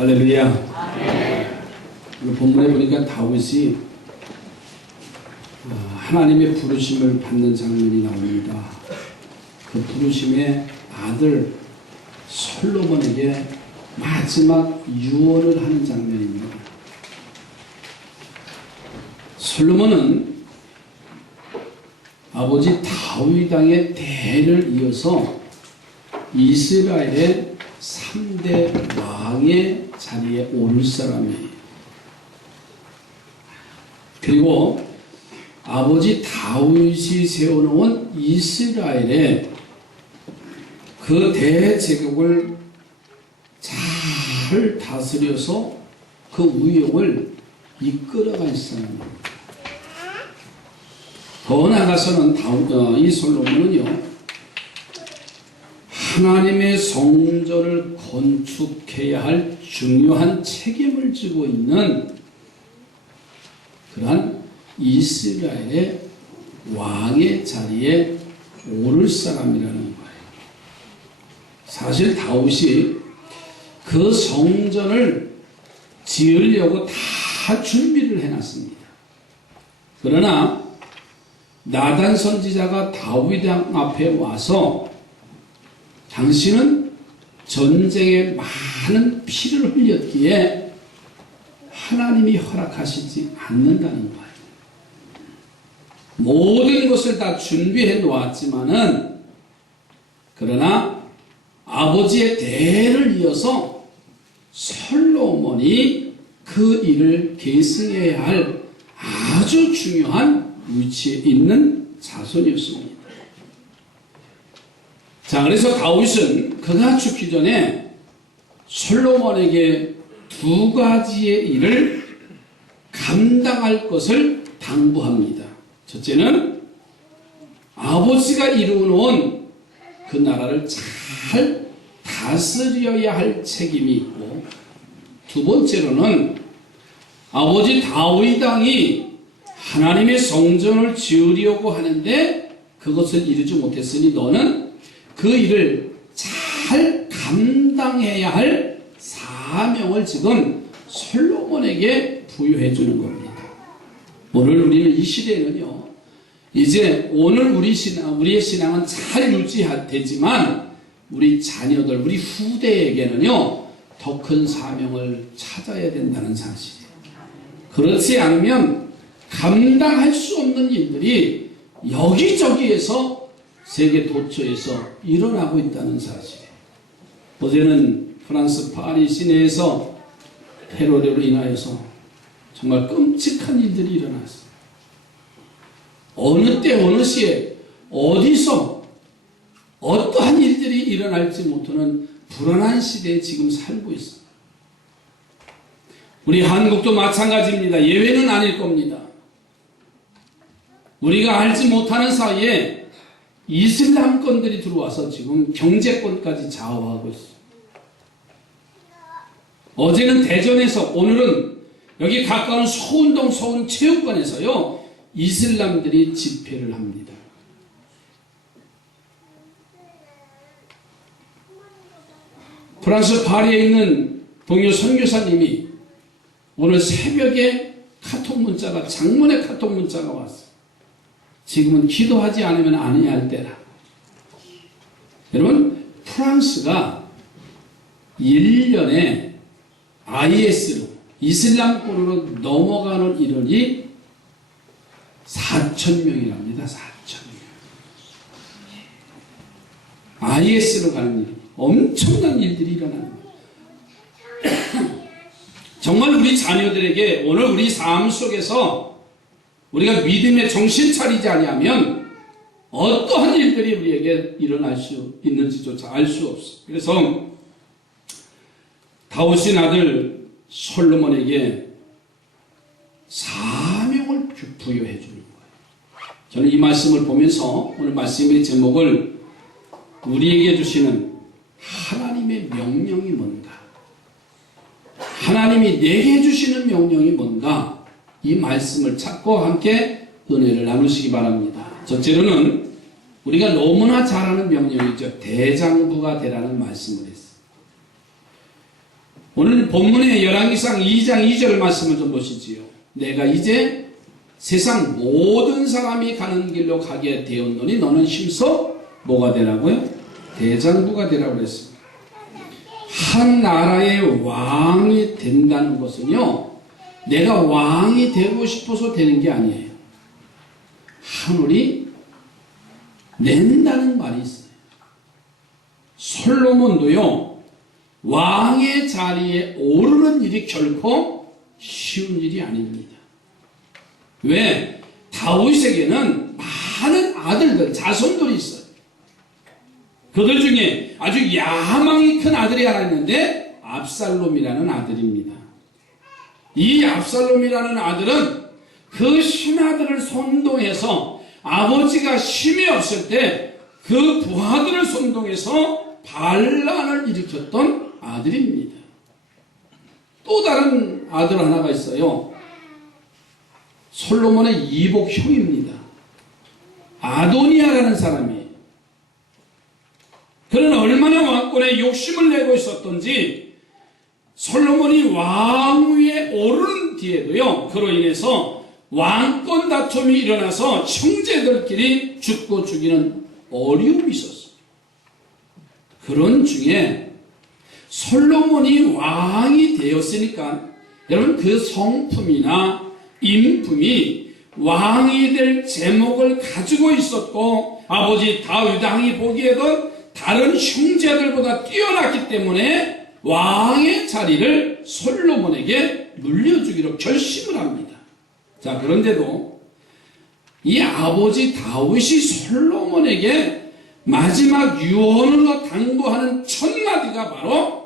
할렐루야. 오늘 본문에 보니까 다윗이 하나님의 부르심을 받는 장면이 나옵니다. 그 부르심의 아들 솔로몬에게 마지막 유언을 하는 장면입니다. 솔로몬은 아버지 다윗 왕의 대를 이어서 이스라엘의 3대 왕의 자리에 오를 사람이에요. 그리고 아버지 다윗이 세워놓은 이스라엘의 그 대제국을 잘 다스려서 그 위용을 이끌어갈 사람입니다. 더 나아가서는 이 솔로몬은요, 하나님의 성전을 건축해야 할 중요한 책임을 지고 있는 그러한 이스라엘의 왕의 자리에 오를 사람이라는 거예요. 사실 다윗이 그 성전을 지으려고 다 준비를 해놨습니다. 그러나 나단 선지자가 다윗 앞에 와서 당신은 전쟁에 많은 피를 흘렸기에 하나님이 허락하시지 않는다는 거예요. 모든 것을 다 준비해 놓았지만은, 그러나 아버지의 대를 이어서 솔로몬이 그 일을 계승해야 할 아주 중요한 위치에 있는 자손이었습니다. 자, 그래서 다윗은 그가 죽기 전에 솔로몬에게 두 가지의 일을 감당할 것을 당부합니다. 첫째는 아버지가 이루어놓은 그 나라를 잘 다스려야 할 책임이 있고, 두 번째로는 아버지 다윗 왕이 하나님의 성전을 지으려고 하는데 그것을 이루지 못했으니 너는 그 일을 잘 감당해야 할 사명을 지금 솔로몬에게 부여해 주는 겁니다. 오늘 우리는 이 시대에는요, 이제 오늘 우리의 신앙은 잘 유지되지만 우리 자녀들, 우리 후대에게는요, 더 큰 사명을 찾아야 된다는 사실이에요. 그렇지 않으면 감당할 수 없는 일들이 여기저기에서 세계 도처에서 일어나고 있다는 사실이에요. 어제는 프랑스 파리 시내에서 테러로 인하여서 정말 끔찍한 일들이 일어났어요. 어느 때 어느 시에 어디서 어떠한 일들이 일어날지 못하는 불안한 시대에 지금 살고 있어요. 우리 한국도 마찬가지입니다. 예외는 아닐 겁니다. 우리가 알지 못하는 사이에 이슬람권들이 들어와서 지금 경제권까지 좌우하고 있어요. 어제는 대전에서, 오늘은 여기 가까운 서운동 서운체육관에서요, 이슬람들이 집회를 합니다. 프랑스 파리에 있는 동료 선교사님이 오늘 새벽에 카톡 문자가, 장문의 카톡 문자가 왔어요. 지금은 기도하지 않으면 아니냐 할 때라. 여러분, 프랑스가 1년에 IS로, 이슬람권으로 넘어가는 인원이 4,000명이랍니다. 4,000명. IS로 가는 일, 엄청난 일들이 일어나는 거예요. 정말 우리 자녀들에게 오늘 우리 삶 속에서 우리가 믿음의 정신 차리지 아니하면 어떠한 일들이 우리에게 일어날 수 있는지조차 알 수 없어요. 그래서 다윗의 아들 솔로몬에게 사명을 부여해 주는 거예요. 저는 이 말씀을 보면서 오늘 말씀의 제목을 우리에게 주시는 하나님의 명령이 뭔가, 하나님이 내게 주시는 명령이 뭔가, 이 말씀을 찾고 함께 은혜를 나누시기 바랍니다. 첫째로는 우리가 너무나 잘 아는 명령이죠. 대장부가 되라는 말씀을 했어요. 오늘 본문의 열왕기상 2장 2절 말씀을 좀 보시지요. 내가 이제 세상 모든 사람이 가는 길로 가게 되었노니 너는 힘써 뭐가 되라고요? 대장부가 되라고 그랬습니다. 한 나라의 왕이 된다는 것은요, 내가 왕이 되고 싶어서 되는 게 아니에요. 하늘이 낸다는 말이 있어요. 솔로몬도요, 왕의 자리에 오르는 일이 결코 쉬운 일이 아닙니다. 왜? 다윗에게는 많은 아들들, 자손들이 있어요. 그들 중에 아주 야망이 큰 아들이 하나 있는데 압살롬이라는 아들입니다. 이 압살롬이라는 아들은 그 신하들을 선동해서 아버지가 힘이 없을 때 그 부하들을 선동해서 반란을 일으켰던 아들입니다. 또 다른 아들 하나가 있어요. 솔로몬의 이복형입니다. 아도니아라는 사람이에요. 그는 얼마나 왕권에 욕심을 내고 있었던지 솔로몬이 왕위에 오른 뒤에도요, 그로 인해서 왕권 다툼이 일어나서 형제들끼리 죽고 죽이는 어려움이 있었어요. 그런 중에 솔로몬이 왕이 되었으니까 여러분 그 성품이나 인품이 왕이 될 제목을 가지고 있었고 아버지 다윗 왕이 보기에도 다른 형제들보다 뛰어났기 때문에 왕의 자리를 솔로몬에게 물려주기로 결심을 합니다. 자, 그런데도 이 아버지 다윗이 솔로몬에게 마지막 유언으로 당부하는 첫 마디가 바로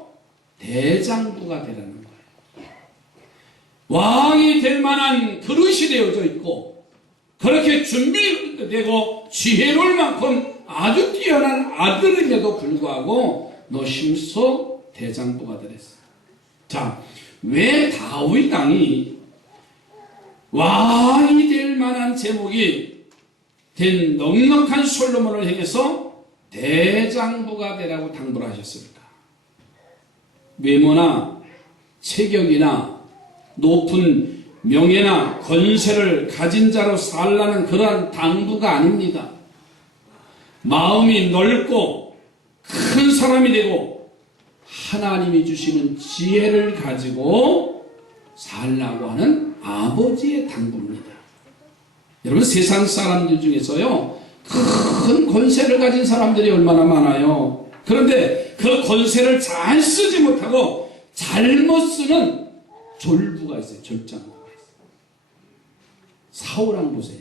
대장부가 되라는 거예요. 왕이 될 만한 그릇이 되어져 있고 그렇게 준비되고 지혜로울 만큼 아주 뛰어난 아들임에도 불구하고 너 힘써 대장부가 되랬어. 자, 왜 다윗 왕이 왕이 될 만한 제목이 된 넉넉한 솔로몬을 향해서 대장부가 되라고 당부를 하셨습니까? 외모나 체격이나 높은 명예나 권세를 가진 자로 살라는 그러한 당부가 아닙니다. 마음이 넓고 큰 사람이 되고 하나님이 주시는 지혜를 가지고 살라고 하는 아버지의 당부입니다. 여러분 세상 사람들 중에서요 큰 권세를 가진 사람들이 얼마나 많아요. 그런데 그 권세를 잘 쓰지 못하고 잘못 쓰는 졸부가 있어요. 졸장부가 있어요. 사울왕 보세요.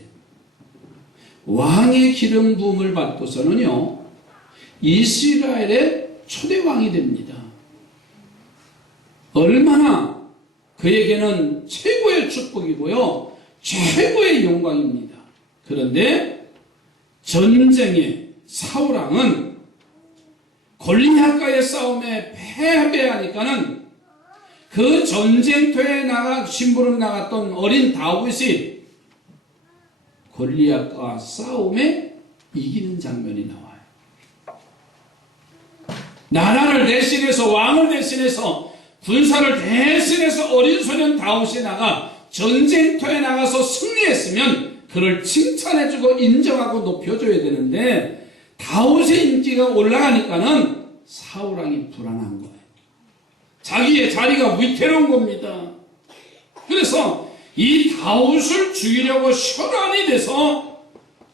왕의 기름 부음을 받고서는요 이스라엘의 초대왕이 됩니다. 얼마나 그에게는 최고의 축복이고요 최고의 영광입니다. 그런데 전쟁에 사울왕은 골리앗과의 싸움에 패배하니까는 그 전쟁터에 심부름 나갔던 어린 다윗이 골리앗과 싸움에 이기는 장면이 나와요. 나라를 대신해서 왕을 대신해서 군사를 대신해서 어린 소년 다윗이 나가 전쟁터에 나가서 승리했으면 그를 칭찬해주고 인정하고 높여줘야 되는데 다윗의 인기가 올라가니까는 사울왕이 불안한 거예요. 자기의 자리가 위태로운 겁니다. 그래서 이 다윗을 죽이려고 혈안이 돼서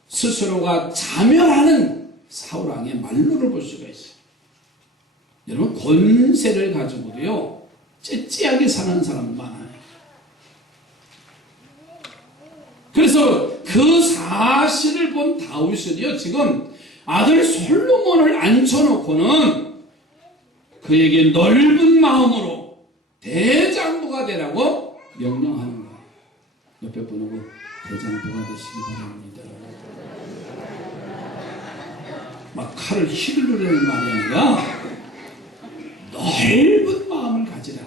스스로가 자멸하는 사울왕의 말로를 볼 수가 있어요. 여러분 권세를 가지고도요 째째하게 사는 사람 많아요. 그래서 그 사실을 본 다윗은요 지금 아들 솔로몬을 앉혀놓고는 그에게 넓은 마음으로 대장부가 되라고 명령하는 거예요. 옆에 분하고 대장부가 되시기 바랍니다. 막 칼을 휘두르려는 말이 아니라 넓은 마음을 가지라.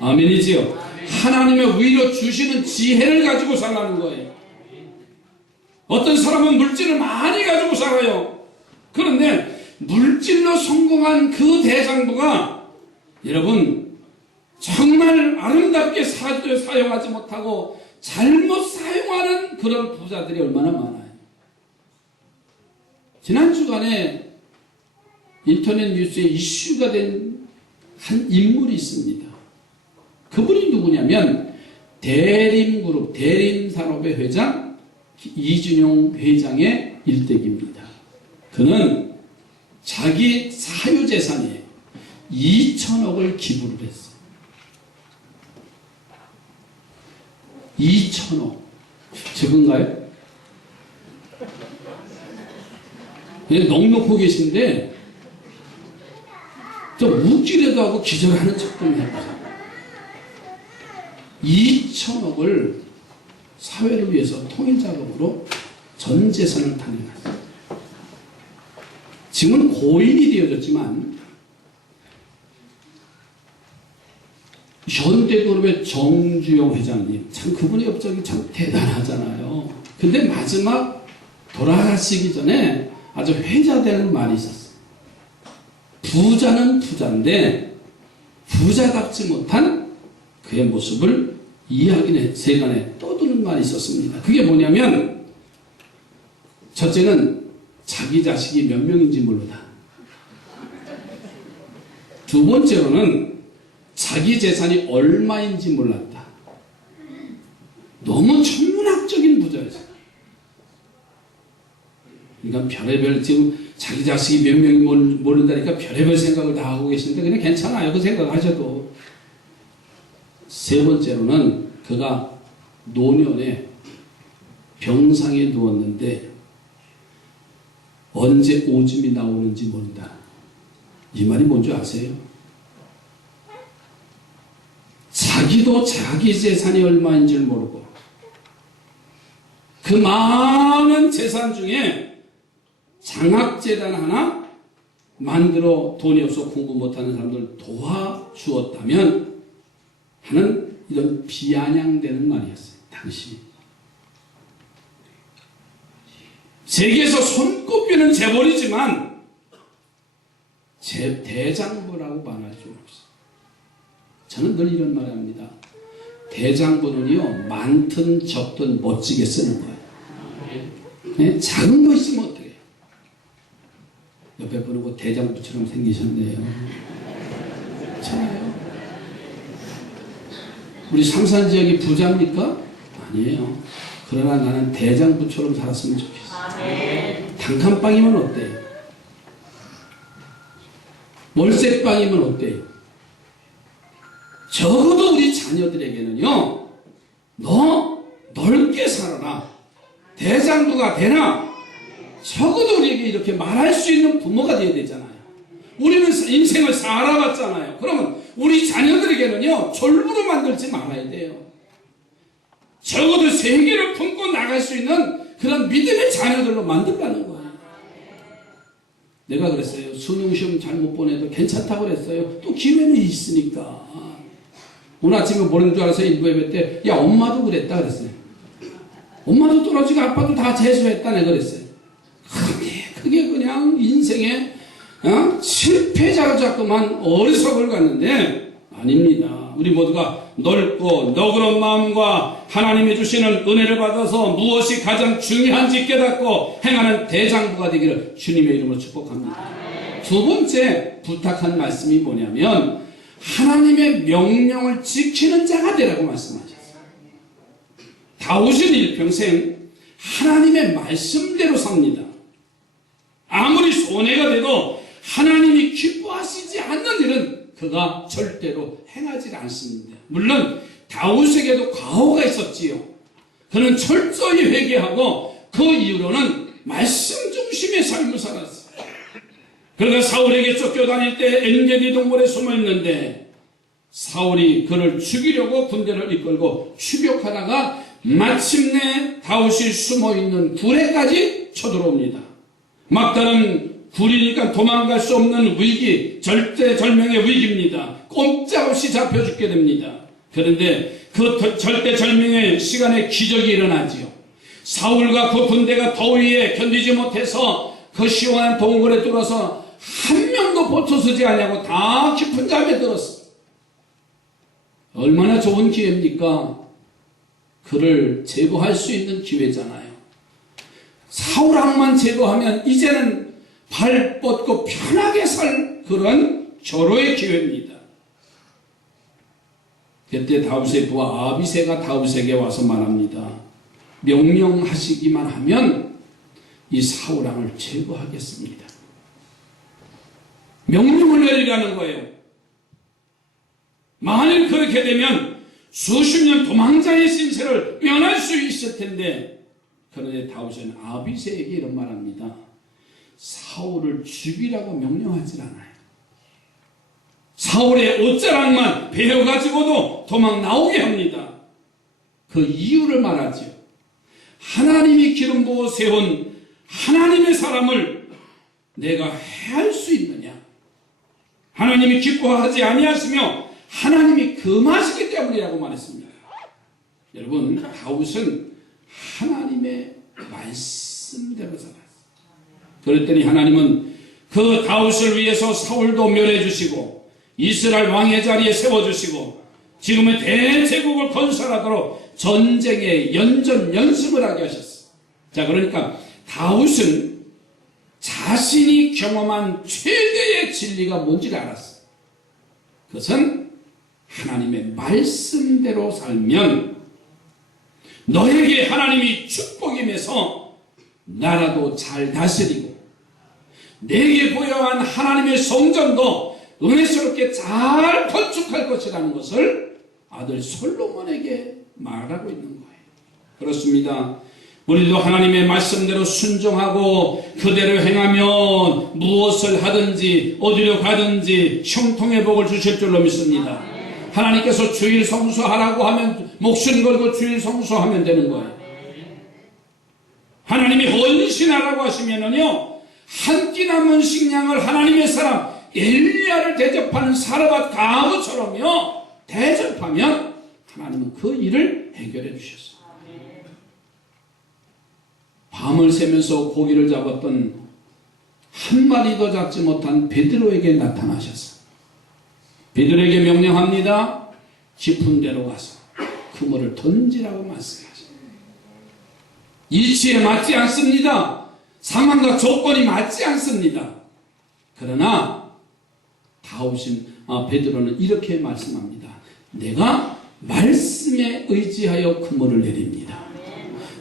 아멘이지요. 하나님의 위로 주시는 지혜를 가지고 살라는 거예요. 어떤 사람은 물질을 많이 가지고 살아요. 그런데 물질로 성공한 그 대장부가 여러분, 정말 아름답게 사용하지 못하고 잘못 사용하는 그런 부자들이 얼마나 많아요. 지난 주간에 인터넷 뉴스에 이슈가 된 한 인물이 있습니다. 그분이 누구냐면 대림그룹, 대림산업의 회장 이준용 회장의 일대기입니다. 그는 자기 사유재산에 2천억을 기부를 했어요. 2천억. 적은가요? 넉넉하고 계신데 좀 웃기려도 하고 기절하는 척도 해보세요. 2천억을 사회를 위해서 통일자금으로 전 재산을 탄핵했어요. 지금은 고인이 되어졌지만 현대그룹의 정주영 회장님, 참 그분의 업적이 참 대단하잖아요. 근데 마지막 돌아가시기 전에 아주 회자되는 말이 있었어요. 부자는 부자인데 부자답지 못한 그의 모습을 이야기에 세간에 떠드는 말이 있었습니다. 그게 뭐냐면 첫째는 자기 자식이 몇 명인지 모르다. 두 번째로는 자기 재산이 얼마인지 몰랐다. 너무 천문학적인 부자였어요. 그러니까 별의별 지금 자기 자식이 몇 명이 모른다니까 별의별 생각을 다 하고 계시는데 그냥 괜찮아요. 그 생각 하셔도. 세 번째로는 그가 노년에 병상에 누웠는데 언제 오줌이 나오는지 모른다. 이 말이 뭔지 아세요? 자기도 자기 재산이 얼마인 줄 모르고 그 많은 재산 중에 장학재단 하나 만들어 돈이 없어 공부 못하는 사람들 도와주었다면 하는 이런 비아냥되는 말이었어요. 당시 세계에서 손꼽히는 재벌이지만 대장부라고 말할 수 없어요. 저는 늘 이런 말을 합니다. 대장부는요, 많든 적든 멋지게 쓰는 거예요. 네? 작은 거 있으면 어떻게 해요? 옆에 보고 대장부처럼 생기셨네요. 괜찮아요. 우리 삼산지역이 부자입니까? 아니에요. 그러나 나는 대장부처럼 살았으면 좋겠어요. 단칸방이면 어때요? 월세방이면 어때요? 적어도 우리 자녀들에게는요, 너 넓게 살아라. 대장부가 되나? 적어도 우리에게 이렇게 말할 수 있는 부모가 되어야 되잖아요. 우리는 인생을 살아봤잖아요. 그러면 우리 자녀들에게는요, 졸부로 만들지 말아야 돼요. 적어도 세계를 품고 나갈 수 있는 그런 믿음의 자녀들로 만들라는 거예요. 내가 그랬어요. 수능시험 잘못 보내도 괜찮다고 그랬어요. 또 기회는 있으니까. 오늘 아침에 모르는 줄 알아서 일부 예배 때, 야, 엄마도 그랬다 그랬어요. 엄마도 떨어지고 아빠도 다 재수했다 내가 그랬어요. 그게 그냥 인생의 실패자로 자꾸만 어리석을 갖는데 아닙니다. 우리 모두가 넓고 너그러운 마음과 하나님이 주시는 은혜를 받아서 무엇이 가장 중요한지 깨닫고 행하는 대장부가 되기를 주님의 이름으로 축복합니다. 두 번째 부탁한 말씀이 뭐냐면 하나님의 명령을 지키는 자가 되라고 말씀하셨어요. 다윗은 일평생 하나님의 말씀대로 삽니다. 아무리 손해가 돼도 하나님이 기뻐하시지 않는 일은 그가 절대로 행하지 않습니다. 물론 다윗에게도 과오가 있었지요. 그는 철저히 회개하고 그 이후로는 말씀 중심의 삶을 살았어요. 그러나 사울에게 쫓겨다닐 때 엔게디 동굴에 숨어 있는데 사울이 그를 죽이려고 군대를 이끌고 추격하다가 마침내 다윗이 숨어있는 굴에까지 쳐들어옵니다. 막다른 굴이니까 도망갈 수 없는 위기, 절대절명의 위기입니다. 꼼짝없이 잡혀 죽게 됩니다. 그런데 그 절대절명의 시간에 기적이 일어나지요. 사울과 그 군대가 더위에 견디지 못해서 그 시원한 동굴에 들어서 한 명도 보초서지 않냐고 다 깊은 잠에 들었어. 얼마나 좋은 기회입니까? 그를 제거할 수 있는 기회잖아요. 사울 왕만 제거하면 이제는 발 뻗고 편하게 살 그런 절호의 기회입니다. 그때 다윗의 부하 아비새가 다윗에게 와서 말합니다. 명령하시기만 하면 이 사울 왕을 제거하겠습니다. 명령을 내리라는 거예요. 만일 그렇게 되면 수십 년 도망자의 신세를 면할 수 있을 텐데, 그런데 다윗은 아비새에게 이런 말합니다. 사울을 죽이라고 명령하지 않아요. 사울의 옷자락만 베어가지고도 도망 나오게 합니다. 그 이유를 말하죠. 하나님이 기름 부어 세운 하나님의 사람을 내가 해할 수 있느냐? 하나님이 기뻐하지 아니하시며 하나님이 금하시기 때문이라고 말했습니다. 여러분, 다윗은 하나님의 말씀대로 살았어요. 그랬더니 하나님은 그 다윗을 위해서 사울도 멸해주시고 이스라엘 왕의 자리에 세워주시고 지금의 대제국을 건설하도록 전쟁의 연습을 하게 하셨어요. 자, 그러니까 다윗은 자신이 경험한 최대의 진리가 뭔지를 알았어요. 그것은 하나님의 말씀대로 살면 너에게 하나님이 축복임에서 나라도 잘 다스리고 내게 부여한 하나님의 성전도 은혜스럽게 잘 건축할 것이라는 것을 아들 솔로몬에게 말하고 있는 거예요. 그렇습니다. 우리도 하나님의 말씀대로 순종하고 그대로 행하면 무엇을 하든지 어디로 가든지 형통의 복을 주실 줄로 믿습니다. 하나님께서 주일 성수하라고 하면 목숨 걸고 주일 성수하면 되는 거예요. 하나님이 헌신하라고 하시면은요, 한 끼 남은 식량을 하나님의 사람 엘리야를 대접하는 사르밧 가무처럼요 대접하면 하나님은 그 일을 해결해 주셨어요. 밤을 새면서 고기를 잡았던 한 마리도 잡지 못한 베드로에게 나타나셨어요. 베드로에게 명령합니다. 깊은 데로 가서 그물을 던지라고 말씀하셨어요. 이치에 맞지 않습니다. 상황과 조건이 맞지 않습니다. 그러나 베드로는 이렇게 말씀합니다. 내가 말씀에 의지하여 그물을 내립니다.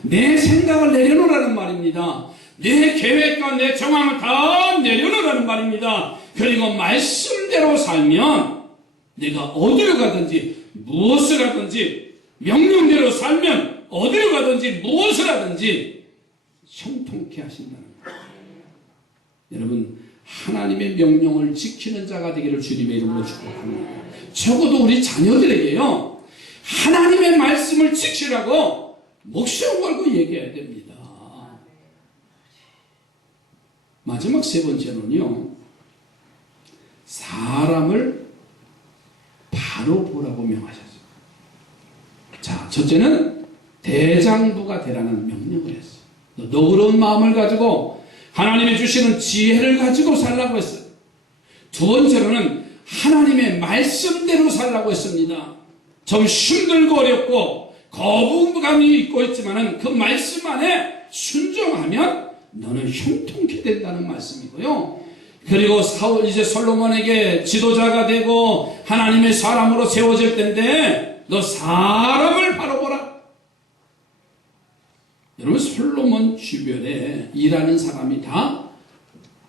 내 생각을 내려놓으라는 말입니다. 내 계획과 내 정황을 다 내려놓으라는 말입니다. 그리고 말씀대로 살면 내가 어디로 가든지 무엇을 하든지 명령대로 살면 어디로 가든지 무엇을 하든지 형통케 하신다는 거예요. 여러분, 하나님의 명령을 지키는 자가 되기를 주님의 이름으로 축복합니다. 적어도 우리 자녀들에게요, 하나님의 말씀을 지키라고 목숨 걸고 얘기해야 됩니다. 마지막 세 번째는요, 사람을 바로 보라고 명하셨어요. 자, 첫째는 대장부가 되라는 명령을 했어요. 너그러운 마음을 가지고 하나님이 주시는 지혜를 가지고 살라고 했어요. 두 번째로는 하나님의 말씀대로 살라고 했습니다. 좀 힘들고 어렵고 거부감이 있고 있지만은 그 말씀 안에 순종하면 너는 형통케 된다는 말씀이고요. 그리고 이제 솔로몬에게 지도자가 되고 하나님의 사람으로 세워질 텐데 너 사람을 바로 보라. 여러분, 솔로몬 주변에 일하는 사람이 다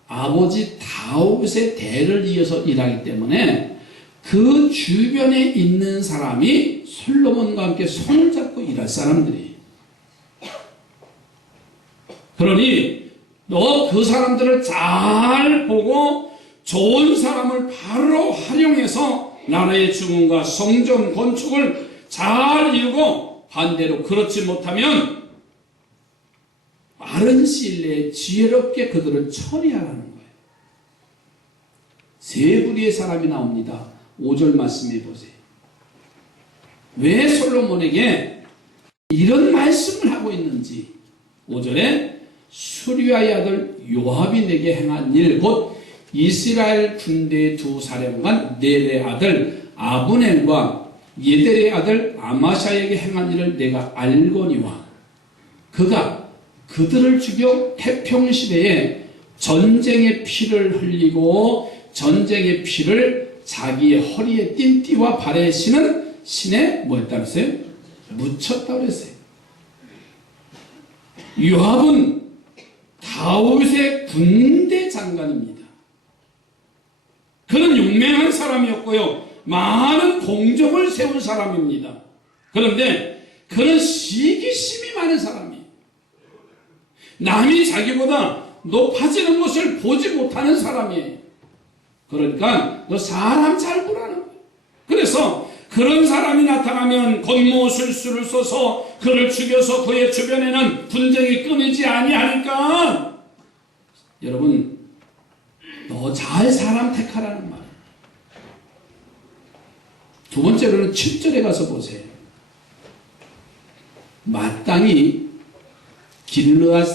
아버지 다윗의 대를 이어서 일하기 때문에 그 주변에 있는 사람이 솔로몬과 함께 손을 잡고 일할 사람들이에요. 그러니 너 그 사람들을 잘 보고 좋은 사람을 바로 활용해서 나라의 주문과 성전 건축을 잘 이루고, 반대로 그렇지 못하면 빠른 시일 내에 지혜롭게 그들을 처리하라는 거예요. 세 부류의 사람이 나옵니다. 5절 말씀해 보세요. 왜 솔로몬에게 이런 말씀을 하고 있는지. 5절에 수리아의 아들 요압이 내게 행한 일, 곧 이스라엘 군대의 두 사령관 넬의 아들 아브넬과 예델의 아들 아마샤에게 행한 일을 내가 알거니와 그가 그들을 죽여 태평시대에 전쟁의 피를 흘리고 전쟁의 피를 자기의 허리에 띤 띠와 발에 신은 신에 뭐 했다 그랬어요? 묻혔다 그랬어요. 요압은 다윗의 군대 장관입니다. 그는 용맹한 사람이었고요. 많은 공적을 세운 사람입니다. 그런데 그는 시기심이 많은 사람이에요. 남이 자기보다 높아지는 것을 보지 못하는 사람이에요. 그러니까 너 사람 잘 보라는 거예요. 그래서 그런 사람이 나타나면 권모술수를 써서 그를 죽여서 그의 주변에는 분쟁이 끊이지 아니하니까 여러분 너 잘 사람 택하라는 말이에요. 두 번째로는 7절에 가서 보세요. 마땅히 길르앗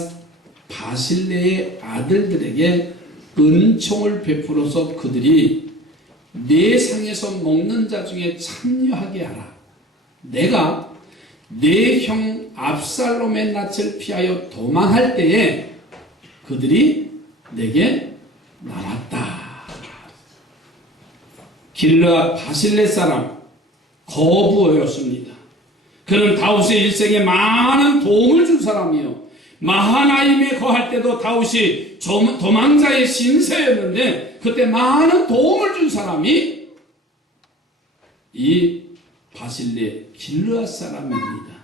바실레의 아들들에게 은총을 베풀어서 그들이 내 상에서 먹는 자 중에 참여하게 하라. 내가 내 형 압살롬의 낯을 피하여 도망할 때에 그들이 내게 나왔다. 길르앗 바실레 사람 거부였습니다. 그는 다윗의 일생에 많은 도움을 준 사람이요. 마하나임에 거할 때도 다윗이 도망자의 신세였는데 그때 많은 도움을 준 사람이 이 바실레 길르앗 사람입니다.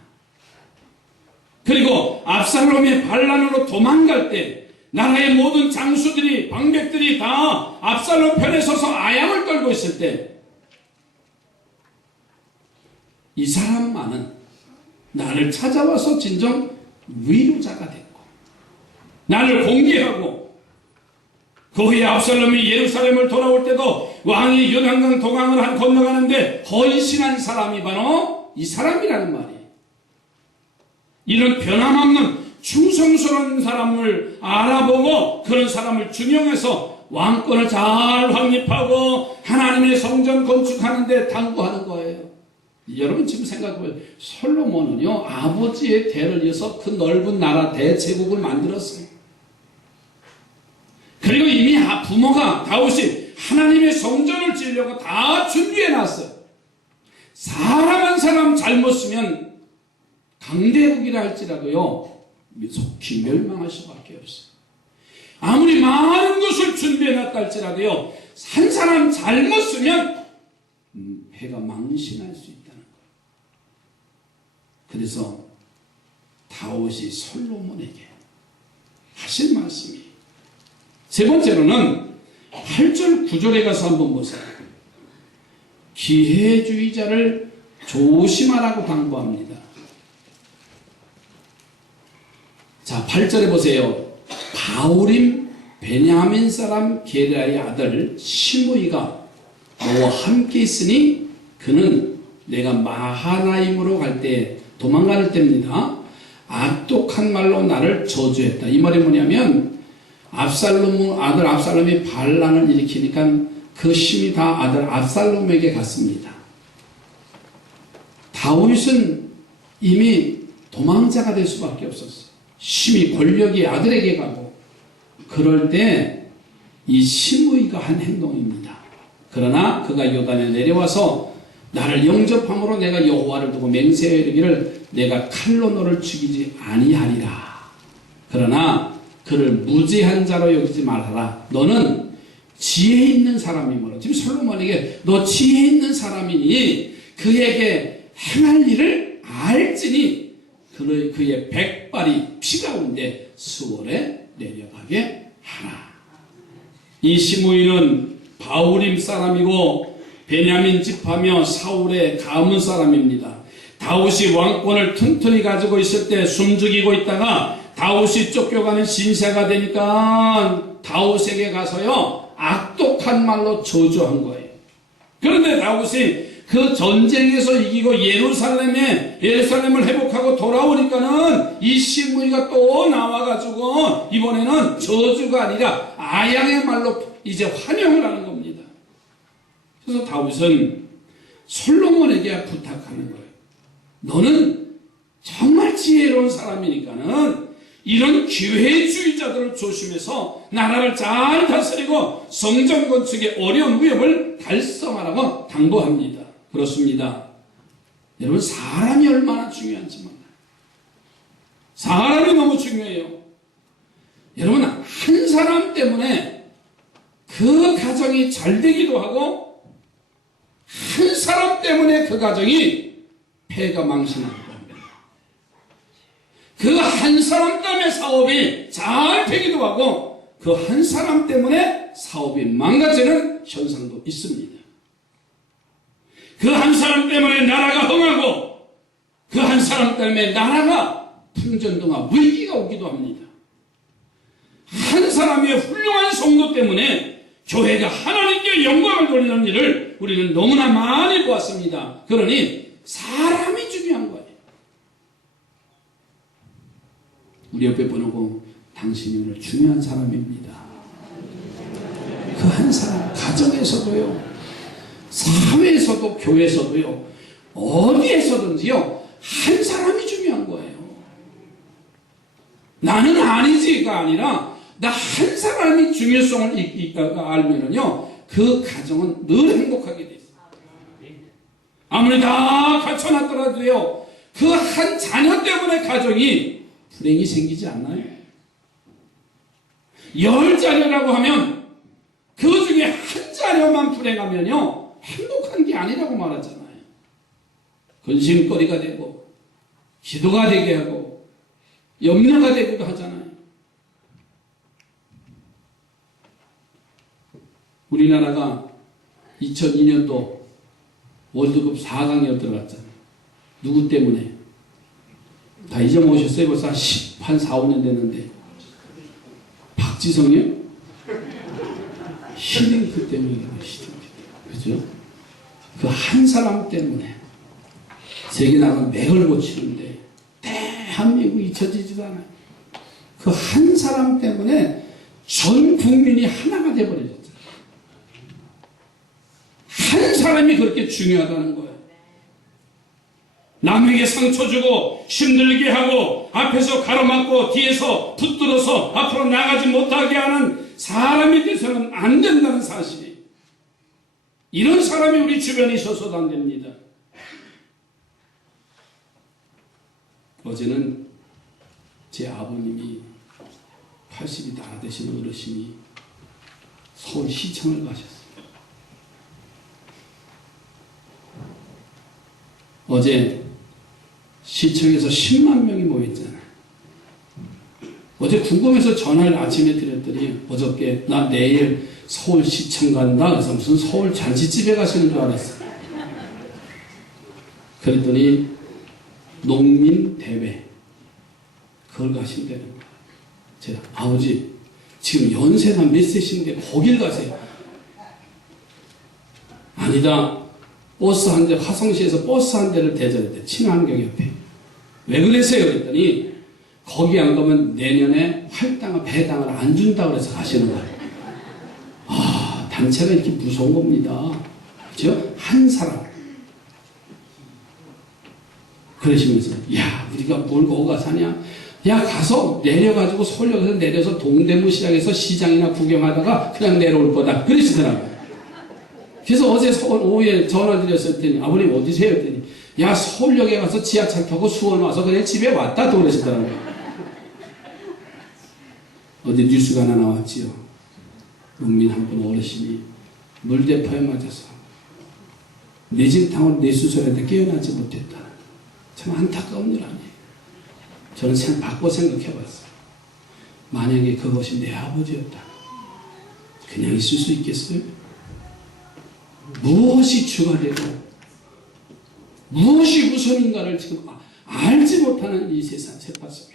그리고 압살롬의 반란으로 도망갈 때 나라의 모든 장수들이 방백들이 다 압살롬 편에 서서 아양을 떨고 있을 때 이 사람만은 나를 찾아와서 진정 위로자가 됐고 나를 공개하고 그 후에 압살롬이 예루살렘을 돌아올 때도 왕이 요단강 동강을 건너가는데 헌신한 사람이 바로 이 사람이라는 말이에요. 이런 변함없는 충성스러운 사람을 알아보고 그런 사람을 중용해서 왕권을 잘 확립하고 하나님의 성전 건축하는 데 당부하는 거예요. 여러분 지금 생각해보세요. 솔로몬은요 아버지의 대를 이어서 그 넓은 나라 대제국을 만들었어요. 그리고 이미 부모가 다윗이 하나님의 성전을 지으려고 다 준비해놨어요. 사람 한 사람 잘못 쓰면 강대국이라 할지라도요 속히 멸망할 수밖에 없어요. 아무리 많은 것을 준비해놨다 할지라도요 한 사람 잘못 쓰면 해가 망신할 수 있다는 거예요. 그래서 다윗이 솔로몬에게 하신 말씀이 세 번째로는 8절 9절에 가서 한번 보세요. 기회주의자를 조심하라고 당부합니다. 자 8절에 보세요. 바울임 베냐민 사람 게라의 아들 시므이가 너와 함께 있으니 그는 내가 마하나임으로 갈 때 도망갈 때입니다. 악독한 말로 나를 저주했다. 이 말이 뭐냐면 아들 압살롬이 반란을 일으키니까 그 힘이 다 아들 압살롬에게 갔습니다. 다윗은 이미 도망자가 될 수밖에 없었어요. 힘이 권력이 아들에게 가고 그럴 때 이 시므이가 한 행동입니다. 그러나 그가 요단에 내려와서 나를 영접함으로 내가 여호와를 두고 맹세하여 이르기를 내가 칼로 너를 죽이지 아니하리라. 그러나 그를 무죄한 자로 여기지 말아라. 너는 지혜 있는 사람이므로 지금 솔로몬에게 너 지혜 있는 사람이니 그에게 행할 일을 알지니 그의 백발이 피 가운데 수월에 내려가게 하라. 이 시므이는 바울임 사람이고 베냐민 집하며 사울의 가문 사람입니다. 다윗이 왕권을 튼튼히 가지고 있을 때 숨죽이고 있다가 다윗이 쫓겨가는 신세가 되니까 다윗에게 가서요 악독한 말로 저주한 거예요. 그런데 다윗이 그 전쟁에서 이기고 예루살렘을 회복하고 돌아오니까는 이 시므이가 또 나와가지고 이번에는 저주가 아니라 아양의 말로 이제 환영을 하는 겁니다. 그래서 다윗은 솔로몬에게 부탁하는 거예요. 너는 정말 지혜로운 사람이니까는 이런 기회주의자들을 조심해서 나라를 잘 다스리고 성전 건축의 어려운 위협을 달성하라고 당부합니다. 그렇습니다. 여러분, 사람이 얼마나 중요한지 몰라요. 사람이 너무 중요해요. 여러분, 한 사람 때문에 그 가정이 잘 되기도 하고 한 사람 때문에 그 가정이 폐가 망신하기도 합니다. 그 한 사람 때문에 사업이 잘 되기도 하고 그 한 사람 때문에 사업이 망가지는 현상도 있습니다. 그 한 사람 때문에 나라가 흥하고 그 한 사람 때문에 나라가 풍전등화 위기가 오기도 합니다. 한 사람의 훌륭한 성도 때문에 교회가 하나님께 영광을 돌리는 일을 우리는 너무나 많이 보았습니다. 그러니 사람이 중요한 거예요. 우리 옆에 보고 당신이 오늘 중요한 사람입니다. 그 한 사람, 가정에서도요, 사회에서도, 교회에서도요, 어디에서든지요, 한 사람이 중요한 거예요. 나는 아니지가 아니라 나 한 사람이 중요성을 알면은요, 그 가정은 늘 행복하게 돼 있어요. 아무리 다 갖춰놨더라도요, 그 한 자녀 때문에 가정이 불행이 생기지 않나요? 10자녀라고 하면 그 중에 한 자녀만 불행하면요, 행복한 게 아니라고 말하잖아요. 근심거리가 되고 기도가 되게 하고 염려가 되기도 하잖아요. 우리나라가 2002년도 월드컵 4강에 들어갔잖아요. 누구 때문에? 다 잊어먹으셨어요? 벌써 한 4, 5년 됐는데. 박지성이요? 히딩크 때문이에요. 그죠? 그 한 사람 때문에 세계 나라가 맥을 고치는데 대한민국이 잊혀지지도 않아요. 그 한 사람 때문에 전 국민이 하나가 돼버려졌어요. 한 사람이 그렇게 중요하다는 거예요. 남에게 상처 주고 힘들게 하고 앞에서 가로막고 뒤에서 붙들어서 앞으로 나가지 못하게 하는 사람이 돼서는 안 된다는 사실이, 이런 사람이 우리 주변에 있어서도 안 됩니다. 어제는 제 아버님이 80이 다 되시는 어르신이 서울시청을 가셨어요. 어제 시청에서 10만 명이 모였잖아요. 어제 궁금해서 전화를 아침에 드렸더니 어저께 나 내일 서울시청 간다. 그래서 무슨 서울 잔치집에 가시는 줄 알았어요. 그랬더니 농민대회 그걸 가신다는 거예요. 제가 아버지 지금 연세가 몇 세신데 거길 가세요. 아니다. 버스 한 대, 화성시에서 버스 한 대를 대절했대. 친환경 옆에. 왜 그랬어요? 그랬더니 거기 안 가면 내년에 할당을, 배당을 안 준다고 해서 가시는 거예요. 아, 단체가 이렇게 무서운 겁니다. 그죠? 한 사람. 그러시면서, 야, 우리가 뭘 거기 가서 하냐? 야, 가서 내려가지고 서울역에서 내려서 동대문 시장에서 시장이나 구경하다가 그냥 내려올 거다. 그러시더라고요. 그래서 어제 서울 오후에 전화 드렸을 때니 아버님 어디세요? 했더니 야, 서울역에 가서 지하철 타고 수원 와서 그냥 집에 왔다 또 그러시더라고요. 어디 뉴스가 하나 나왔지요. 농민 한 분 어르신이 물대포에 맞아서 내진탕을 내수술했는데 깨어나지 못했다. 참 안타까운 일 아니에요. 저는 바꿔 생각해봤어요. 만약에 그것이 내 아버지였다. 그냥 있을 수 있겠어요? 무엇이 주가 되고 무엇이 우선인가를 지금 알지 못하는 이 세상 세파 속에서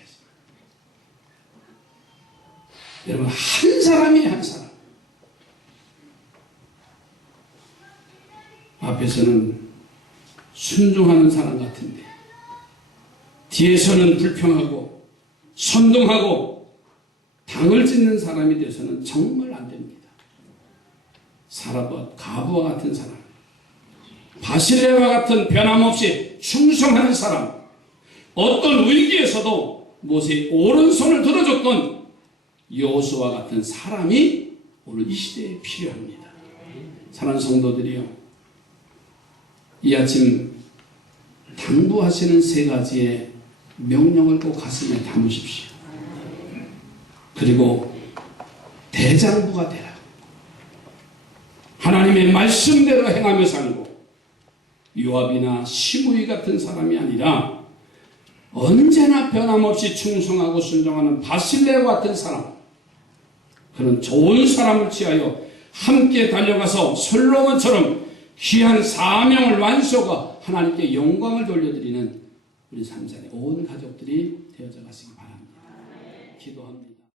여러분, 한 사람이 한 사람 앞에서는 순종하는 사람 같은데 뒤에서는 불평하고 선동하고 당을 짓는 사람이 돼서는 정말 안 됩니다. 가부와 같은 사람, 바실레와 같은 변함없이 충성하는 사람, 어떤 위기에서도 모세의 오른손을 들어줬던 여호수아와 같은 사람이 오늘 이 시대에 필요합니다. 사랑하는 성도들이요, 이 아침 당부하시는 세 가지의 명령을 꼭 가슴에 담으십시오. 그리고 대장부가 되라. 하나님의 말씀대로 행하며 살고 요압이나 시므이 같은 사람이 아니라 언제나 변함없이 충성하고 순종하는 바실레와 같은 사람, 그런 좋은 사람을 취하여 함께 달려가서 솔로몬처럼 귀한 사명을 완수하고 하나님께 영광을 돌려드리는 우리 삼산의 온 가족들이 되어져 가시기 바랍니다. 기도합니다.